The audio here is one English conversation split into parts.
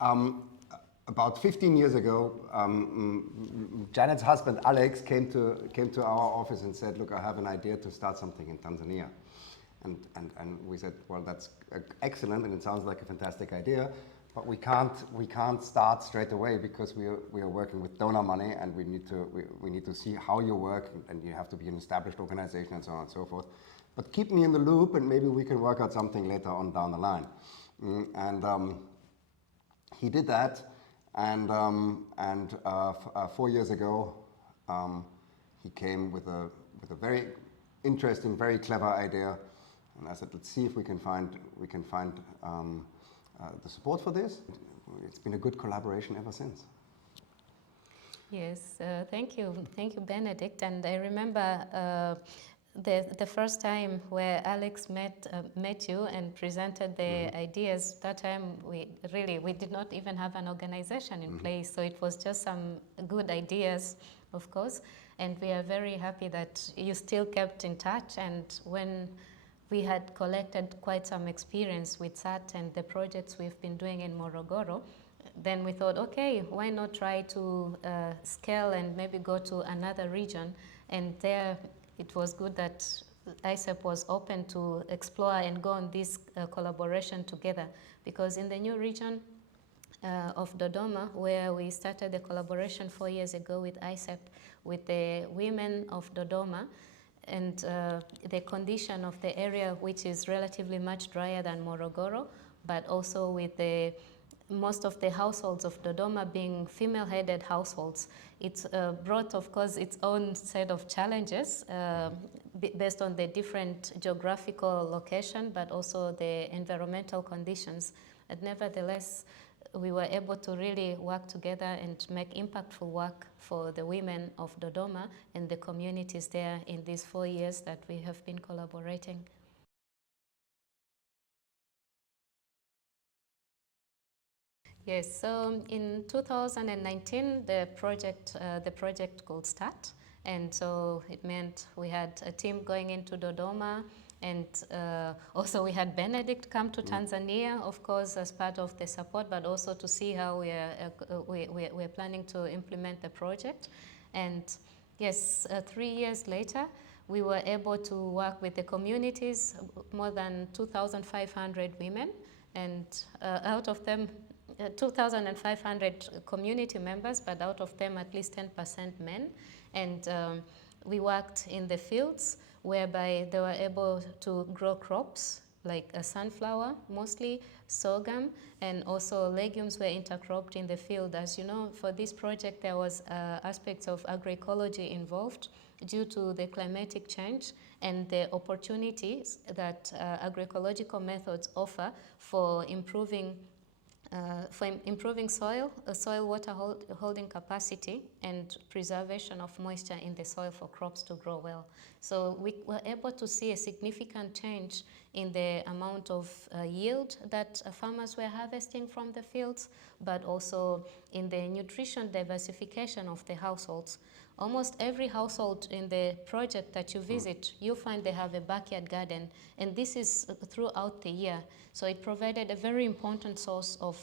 About 15 years ago, Janet's husband Alex came to our office and said, "Look, I have an idea to start something in Tanzania." And we said, "Well, that's excellent, and it sounds like a fantastic idea, but we can't start straight away because we are working with donor money, and we need to see how you work, and you have to be an established organization and so on and so forth. But keep me in the loop, and maybe we can work out something later on down the line." And he did that. And 4 years ago, he came with a very interesting, very clever idea, and I said, "Let's see if we can find the support for this." It's been a good collaboration ever since. Yes, thank you, Benedikt. And I remember the first time where Alex met you and presented the ideas. That time we did not even have an organization in place, so it was just some good ideas, of course, and we are very happy that you still kept in touch. And when we had collected quite some experience with SAT and the projects we've been doing in Morogoro, then we thought, okay, why not try to scale and maybe go to another region. And there it was good that ICEP was open to explore and go on this collaboration together, because in the new region of Dodoma, where we started the collaboration 4 years ago with ICEP, with the women of Dodoma, and the condition of the area, which is relatively much drier than Morogoro, but also with most of the households of Dodoma being female-headed households. It's brought, of course, its own set of challenges based on the different geographical location, but also the environmental conditions. And nevertheless, we were able to really work together and make impactful work for the women of Dodoma and the communities there in these 4 years that we have been collaborating. Yes, so in 2019, the project called START, and so it meant we had a team going into Dodoma, and also we had Benedikt come to Tanzania, of course, as part of the support, but also to see how we're planning to implement the project. And yes, 3 years later, we were able to work with the communities, more than 2,500 women, and out of them, 2,500 community members, but out of them at least 10% men. And we worked in the fields whereby they were able to grow crops like a sunflower, mostly sorghum, and also legumes were intercropped in the field. As you know, for this project there was aspects of agroecology involved due to the climatic change and the opportunities that agroecological methods offer for improving soil water holding capacity and preservation of moisture in the soil for crops to grow well. So we were able to see a significant change in the amount of yield that farmers were harvesting from the fields, but also in the nutrition diversification of the households. Almost every household in the project that you visit, you'll find they have a backyard garden, and this is throughout the year. So it provided a very important source of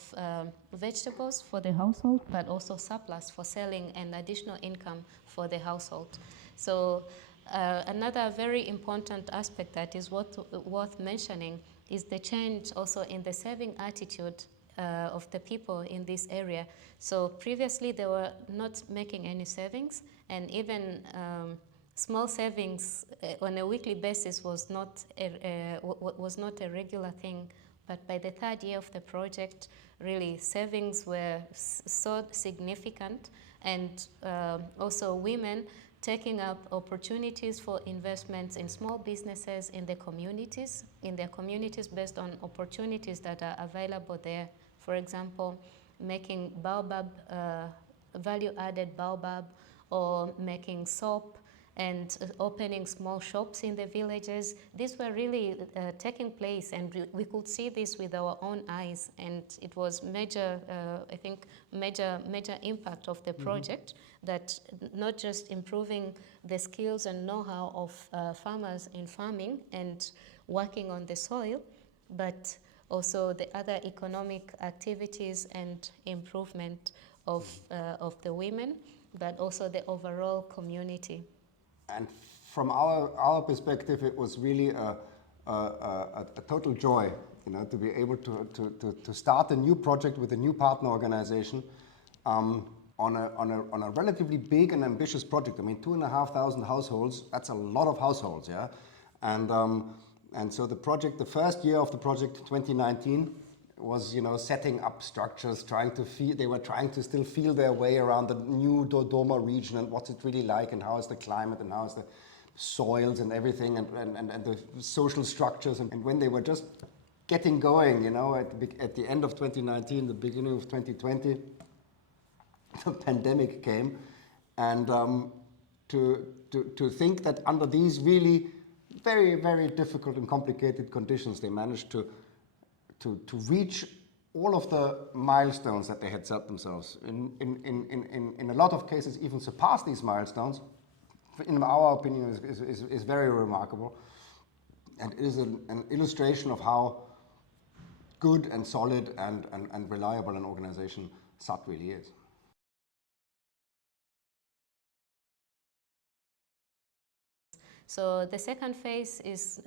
vegetables for the household, but also surplus for selling and additional income for the household. So another very important aspect that is worth mentioning is the change also in the saving attitude of the people in this area. So previously they were not making any savings, and even small savings on a weekly basis was not a regular thing. But by the 3rd year of the project, really savings were so significant, and also women taking up opportunities for investments in small businesses in their communities based on opportunities that are available there. For example, making baobab, value-added baobab, or making soap, and opening small shops in the villages. These were really taking place, and we could see this with our own eyes, and it was major impact of the project, that not just improving the skills and know-how of farmers in farming and working on the soil, but also the other economic activities and improvement of the women, but also the overall community. And from our perspective, it was really a total joy, you know, to be able to start a new project with a new partner organization on a relatively big and ambitious project. I mean, 2,500 households, that's a lot of households, yeah? And so the project, the first year of the project, 2019, was, you know, setting up structures, they were trying to still feel their way around the new Dodoma region and what's it really like and how is the climate and how is the soils and everything and the social structures. And when they were just getting going, you know, at the end of 2019, the beginning of 2020, the pandemic came, and to think that under these really very, very difficult and complicated conditions, they managed to reach all of the milestones that they had set themselves. In a lot of cases, even surpass these milestones, in our opinion, is very remarkable, and is an illustration of how good and solid and reliable an organization SAT really is. So the second phase is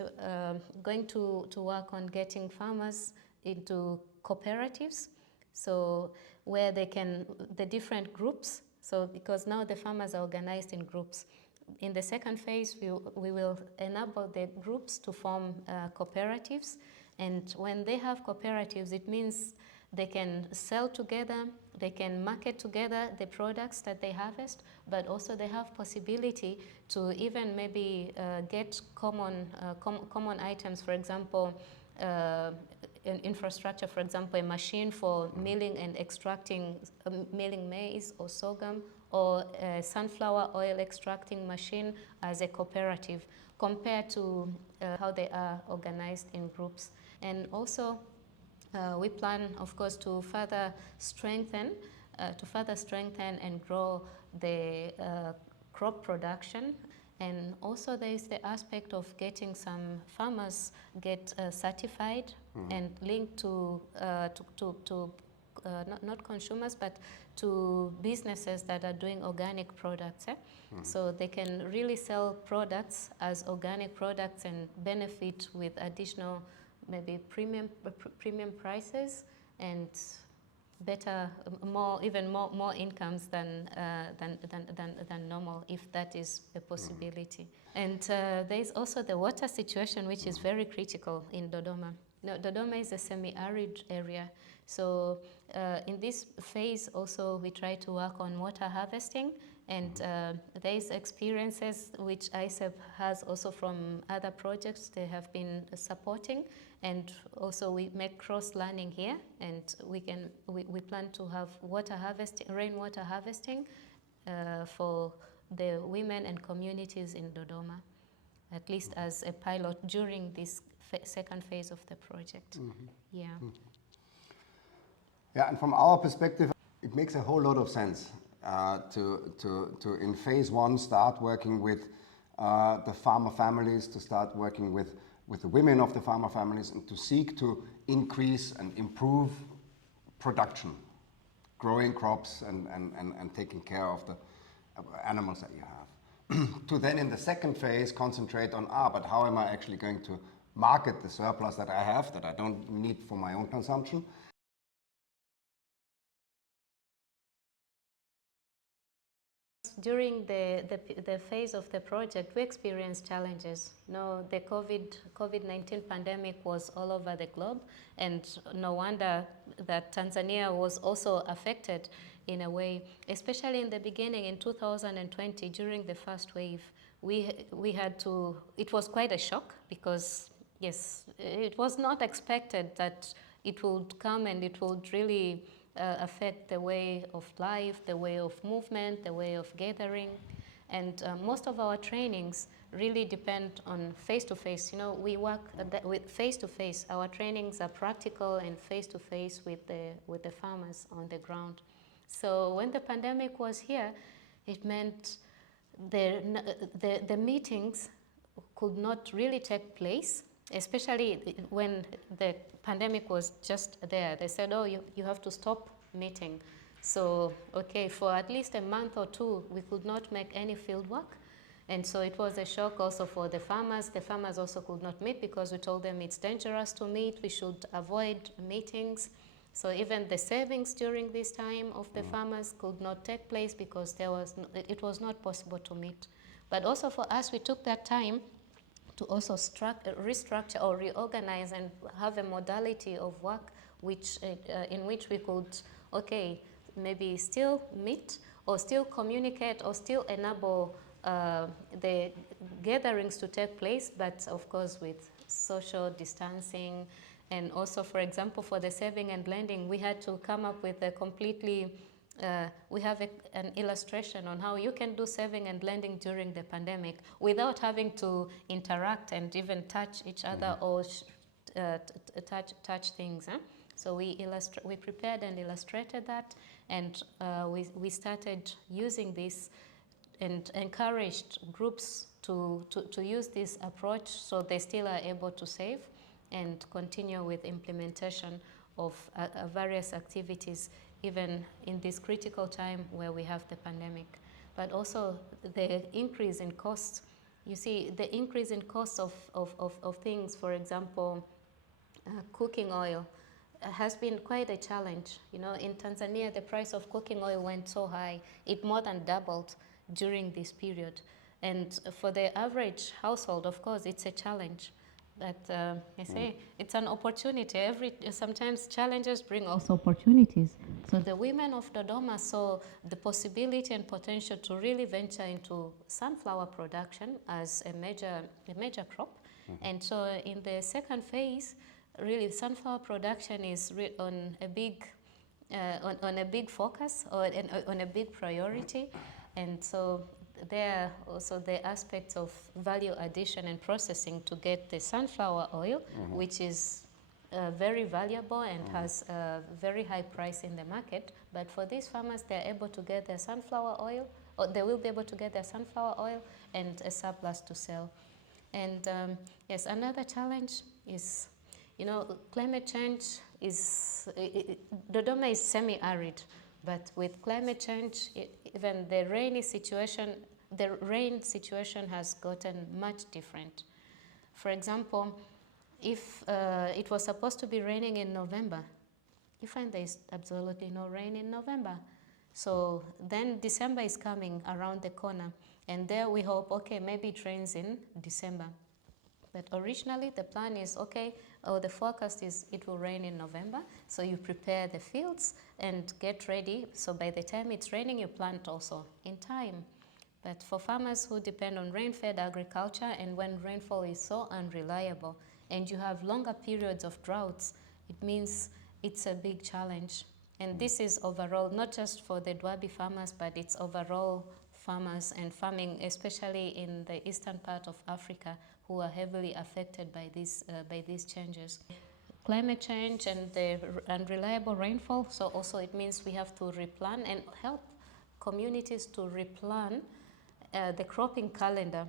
going to work on getting farmers into cooperatives, so where they can, the different groups, so because now the farmers are organized in groups. In the second phase, we will enable the groups to form cooperatives, and when they have cooperatives, it means they can sell together, they can market together the products that they harvest, but also they have possibility to even maybe get common items, for example, an infrastructure, for example, a machine for milling and extracting, milling maize or sorghum, or a sunflower oil extracting machine as a cooperative, compared to how they are organized in groups. And also, we plan, of course, to further strengthen and grow the crop production. And also there is the aspect of getting some farmers get certified and linked to not consumers, but to businesses that are doing organic products. So they can really sell products as organic products and benefit with additional maybe premium prices and better, even more incomes than normal, if that is a possibility. And there is also the water situation, which is very critical in Dodoma. Now, Dodoma is a semi-arid area, so in this phase also we try to work on water harvesting, and there is experiences which ICEP has also from other projects they have been supporting, and also we make cross-learning here, and we plan to have water harvesting, rainwater harvesting for the women and communities in Dodoma, at least as a pilot during this second phase of the project. Yeah. Yeah, and from our perspective, it makes a whole lot of sense to in phase one start working with the farmer families, to start working with the women of the farmer families, and to seek to increase and improve production, growing crops and taking care of the animals that you have. To then in the second phase concentrate on, but how am I actually going to market the surplus that I have, that I don't need for my own consumption? During the phase of the project, we experienced challenges. The COVID-19 pandemic was all over the globe, and no wonder that Tanzania was also affected in a way, especially in the beginning in 2020 during the first wave. We had to, it was quite a shock because, yes, it was not expected that it would come and it would really affect the way of life, the way of movement, the way of gathering. And most of our trainings really depend on face-to-face. We work with face-to-face. Our trainings are practical and face-to-face with the farmers on the ground. So when the pandemic was here, it meant the meetings could not really take place especially when the pandemic was just there. They said, oh, you have to stop meeting. So, okay, for at least a month or two, we could not make any field work. And so it was a shock also for the farmers. The farmers also could not meet because we told them it's dangerous to meet, we should avoid meetings. So even the savings during this time of the farmers could not take place because it was not possible to meet. But also for us, we took that time to also restructure or reorganize and have a modality of work in which we could, okay, maybe still meet or still communicate or still enable the gatherings to take place, but of course with social distancing. And also, for example, for the saving and lending, we had to come up with a completely, we have an illustration on how you can do saving and lending during the pandemic without having to interact and even touch each other or touch things. So we prepared and illustrated that, and we started using this and encouraged groups to use this approach so they still are able to save and continue with implementation of various activities even in this critical time where we have the pandemic. But also the increase in costs. You see, the increase in costs of things, for example, cooking oil, has been quite a challenge. You know, in Tanzania, the price of cooking oil went so high, it more than doubled during this period. And for the average household, of course, it's a challenge. But I say it's an opportunity. Sometimes challenges bring also opportunities. So the women of Dodoma saw the possibility and potential to really venture into sunflower production as a major crop. And so in the second phase, really sunflower production is on a big focus or on a big priority. And so there are also the aspects of value addition and processing to get the sunflower oil, which is very valuable and has a very high price in the market. But for these farmers, they're able to get their sunflower oil, or they will be able to get their sunflower oil and a surplus to sell. And yes, another challenge is, you know, climate change is, Dodoma is semi-arid. But with climate change, even the rain situation has gotten much different. For example, if it was supposed to be raining in November, you find there's absolutely no rain in November. So then December is coming around the corner, and there we hope, okay, maybe it rains in December. But originally the plan is, okay, the forecast is it will rain in November, so you prepare the fields and get ready, so by the time it's raining you plant also in time. But for farmers who depend on rain-fed agriculture, and when rainfall is so unreliable and you have longer periods of droughts, it means it's a big challenge. And this is overall, not just for the DWABI farmers, but it's overall farmers and farming, especially in the eastern part of Africa, who are heavily affected by these changes. Climate change and the unreliable rainfall, so also it means we have to replan and help communities to replan the cropping calendar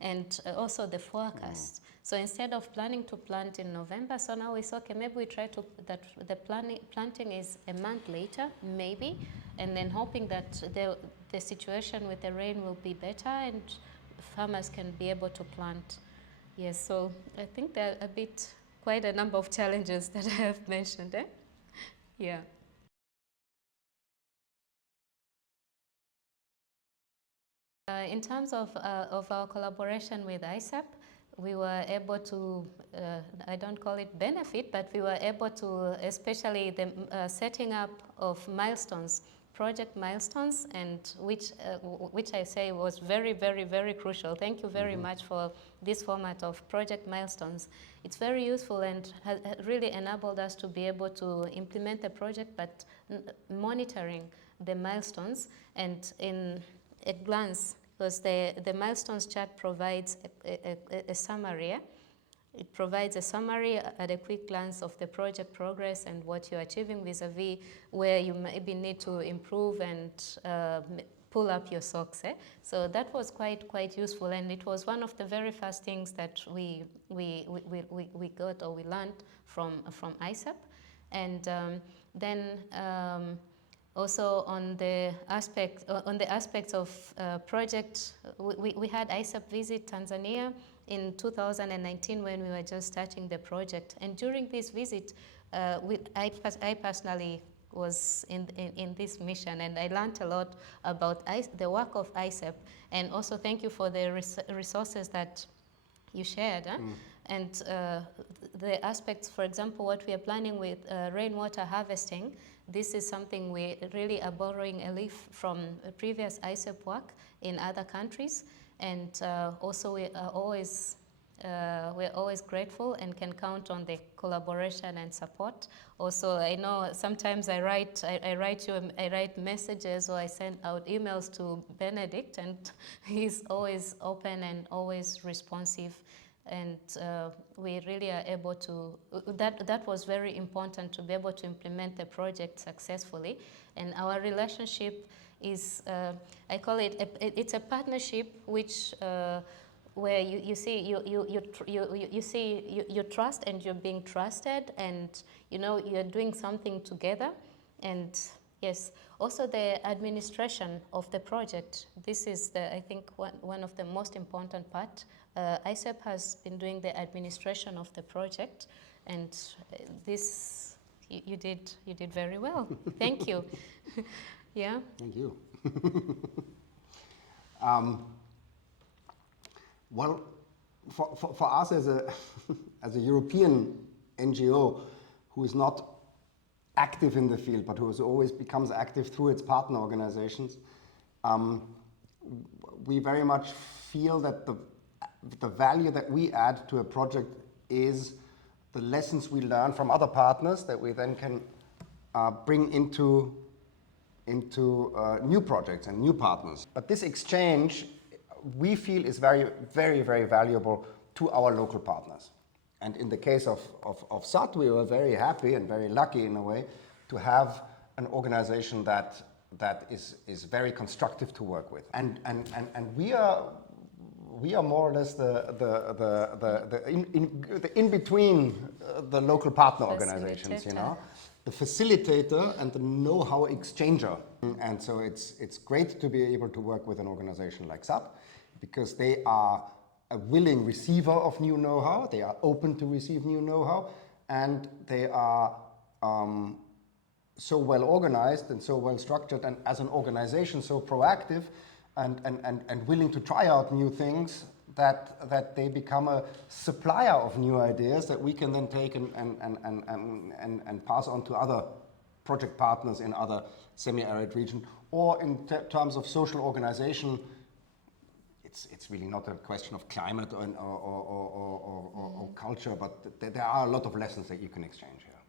and also the forecast. So instead of planning to plant in November, so now it's okay, maybe we try to, that the planting is a month later, maybe, and then hoping that the situation with the rain will be better and farmers can be able to plant. Yes, so I think there are quite a number of challenges that I have mentioned. Yeah. In terms of our collaboration with ICEP, we were able to, I don't call it benefit, but we were able to, especially the setting up of milestones, project milestones, and which I say was very, very, very crucial. Thank you very much for this format of project milestones. It's very useful and has really enabled us to be able to implement the project, but monitoring the milestones and in a glance, because the milestones chart provides a summary. It provides a summary at a quick glance of the project progress and what you're achieving vis-a-vis where you maybe need to improve and pull up your socks. So that was quite useful, and it was one of the very first things that we got or we learned from ICEP. And then also on the aspects of project, we had ICEP visit Tanzania in 2019 when we were just starting the project. And during this visit, I personally was in this mission, and I learned a lot about the work of ICEP. And also thank you for the resources that you shared. And the aspects, for example, what we are planning with rainwater harvesting, this is something we really are borrowing a leaf from previous ICEP work in other countries. And also we are we're always grateful and can count on the collaboration and support. Also, I know sometimes I write messages, or I send out emails to Benedikt, and he's always open and always responsive. And we really are able to, that was very important, to be able to implement the project successfully. And our relationship is, I call it, it's a partnership which, where you trust and you're being trusted, and you're doing something together. And yes, also the administration of the project. This is I think one of the most important part. ICEP has been doing the administration of the project, and this you did very well. Thank you. Yeah. Thank you. Well, for us as a European NGO who is not active in the field, but who always becomes active through its partner organizations, we very much feel that the value that we add to a project is the lessons we learn from other partners that we then can bring into new projects and new partners. But this exchange, we feel, is very, very, very valuable to our local partners. And in the case of SAT, we were very happy and very lucky in a way to have an organization that is very constructive to work with. And we are more or less the in between the local partner organizations, the facilitator and the know-how exchanger. And so it's great to be able to work with an organization like SAT, because they are a willing receiver of new know-how, they are open to receive new know-how, and they are so well organized and so well structured, and as an organization so proactive and willing to try out new things, that they become a supplier of new ideas that we can then take and pass on to other project partners in other semi-arid regions. Or in terms of social organization, it's really not a question of climate or culture, but there are a lot of lessons that you can exchange here.